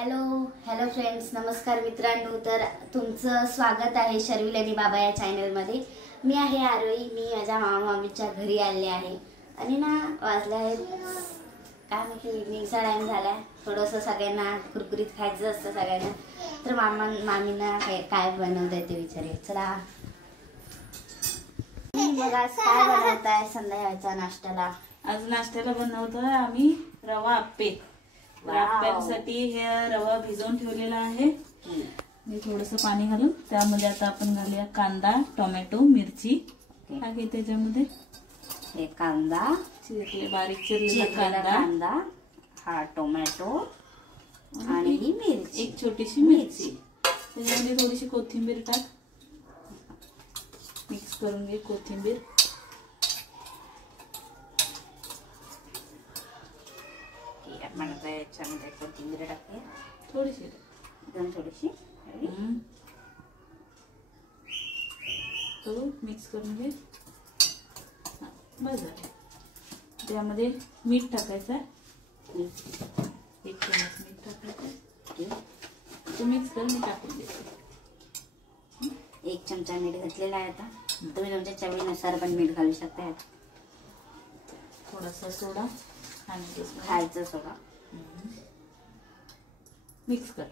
Hello friends, नमस्कार मित्रांनो. तर तुमचं स्वागत आहे शर्विल आणि बाबा या चॅनलमध्ये. मी आहे आरोही. मी माझ्या मामा मामीच्या घरी आले आहे आणि ना वाजले आहेत काय म्हणते इव्हनिंगचा टाइम झाला आहे. थोडंसं सगळ्यांना कुरकुरीत खायचं असतं सगळ्यांना. तर मामींना काय बनवताय ते विचारूया. चला मग आज काय बनवताय संध्याकाळच्या नाश्त्याला? आज नाश्त्याला बनवतोय आम्ही रवा आप्पे. आप्प्यांसाठी हे रवा भिजवून ठेवलेला आहे. मी थोडंसं पाणी घालून त्यामध्ये आता आपण घालूया कांदा, टोमॅटो, मिरची आहे त्याच्यामध्ये. हे कांदा चिरले बारीक चिरलेला कांदा, हा टोमॅटो आणि ही मिरची, एक छोटीशी मिरची. त्याच्यामध्ये थोडीशी कोथिंबीर टाक. मिक्स करून घे कोथिंबीर. याच्यामध्ये कोथिंबीर टाकूया थोडीशी, एकदम थोडीशी. मिक्स करून घे. बस झालं. त्यामध्ये मीठ टाकायचं. 1 चमच मीठ टाकायचं. तो मिक्स करून मी टाकून देते. 1 चमचा मीठ घातलेला आहे. आता तुम्ही तुमच्या चवीनुसार पण मीठ घालू शकता. थोडासा सोडा आणि खायचा सोडा मिक्स कर.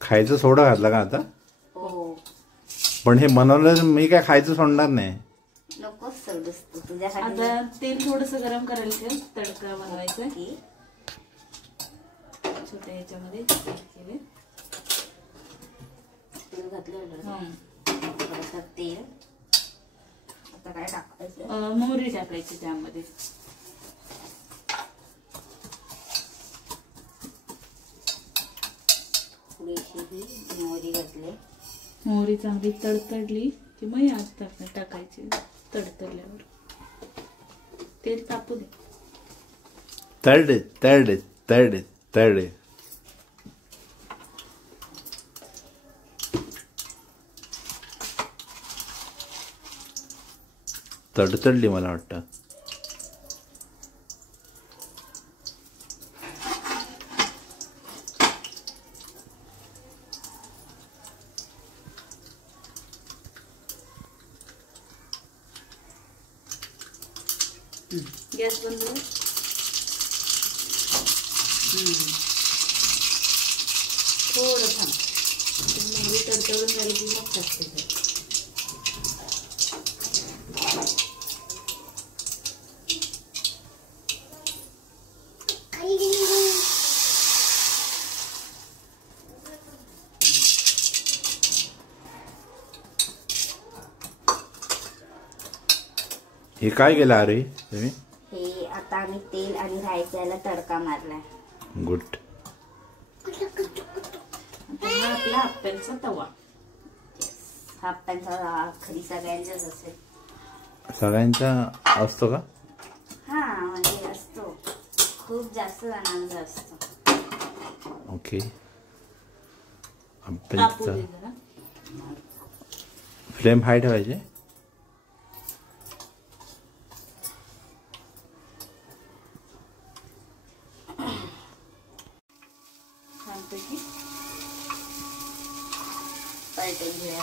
खायचं सोडा घातला का आता? हो. पण हे बनवलं मी काय खायचं सोडणार नाही. नकोच सोडूस तू तुझ्यासाठी. आता तेल थोडंसं गरम करायचं. तडका बनवायचा. छोट्या ह्याच्यामध्ये तेल घातलं. थोडंसं तेल. आता काय टाकायचं? मोहरी टाकायची त्यामध्ये. थोडीशी मोहरी घातली. मोहरी चांगली तडतडली की मग आज टाकायची. तडतडल्यावर तेल तापू दे. तळडे तळडे तळडे तळडे. तडतडली मला वाटतं. गॅस बंद कर. थोडं थांब. मोहरी तडतडून झाली की मग टाकते. हे काय केलं अरे तुम्ही? हे आता आम्ही तेल आणि रायच्याला तडका मारलाय. गुड. हा आपला आप्प्यांचा तवा. हा आप्प्यांचा खरी सगळ्यांचाच असेल. सगळ्यांचा असतो का? हा म्हणजे असतो. खूप जास्त जणांचा असतो. ओके. तापू दे जरा. फ्लेम हाय ठेवायचे.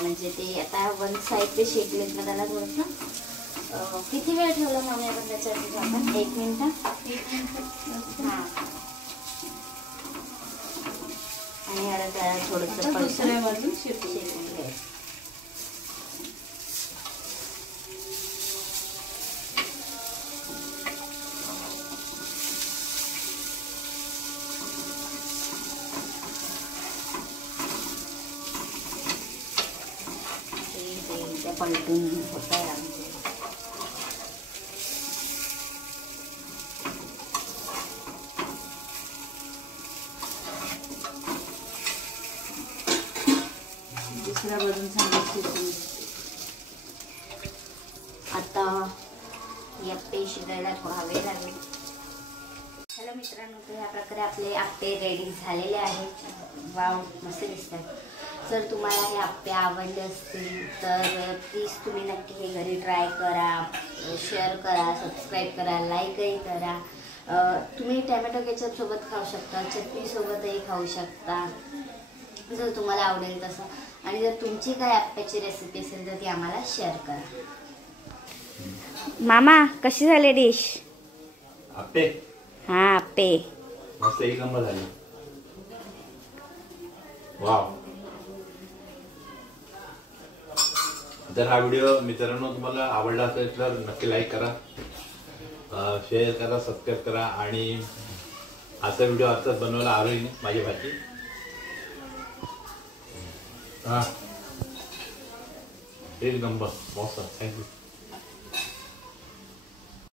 म्हणजे ते आता वन साइड पे शेकलेत ना त्याला थोडंसं. किती वेळ ठेवलं मम्मी आपण त्याच्यावरती? आपण 1 मिनिट. हा. आणि आता त्याला थोडंसं दुसऱ्या बाजून शेकून घ्यायचं. पलटून होत आहे आमचे. दुसऱ्या बाजून चांगलं शिजून. आता आप्पे शिजायला थोडा वेळ लागेल. हॅलो मित्रांनो, तर ह्या प्रकारे आपले आप्पे रेडी झालेले आहेत. वाव, मस्त दिसतात. जर तुम्हाला हे आप्पे आवडले असतील तर प्लीज तुम्ही नक्की हे घरी ट्राय करा. शेअर करा, सबस्क्राईब करा, लाईकही करा तुम्ही टॅमॅटो केचप सोबत खाऊ शकता, चटणी सोबतही खाऊ शकता, जर तुम्हाला आवडेल तसं. आणि जर तुमची काय आप्प्याची रेसिपी असेल तर ती आम्हाला शेअर करा. मामा कशी झाली डिश? आप्पे हा आप्पे मस्त एक नंबर झाली. वाव. जर हा व्हिडिओ मित्रांनो तुम्हाला आवडला असेल तर नक्की लाईक करा, शेअर करा, सबस्क्राईब करा. आणि असा व्हिडिओ आताच बनवला आरोहीने, माझी भाजी. हा एक नंबर मस्त. थँक्यू.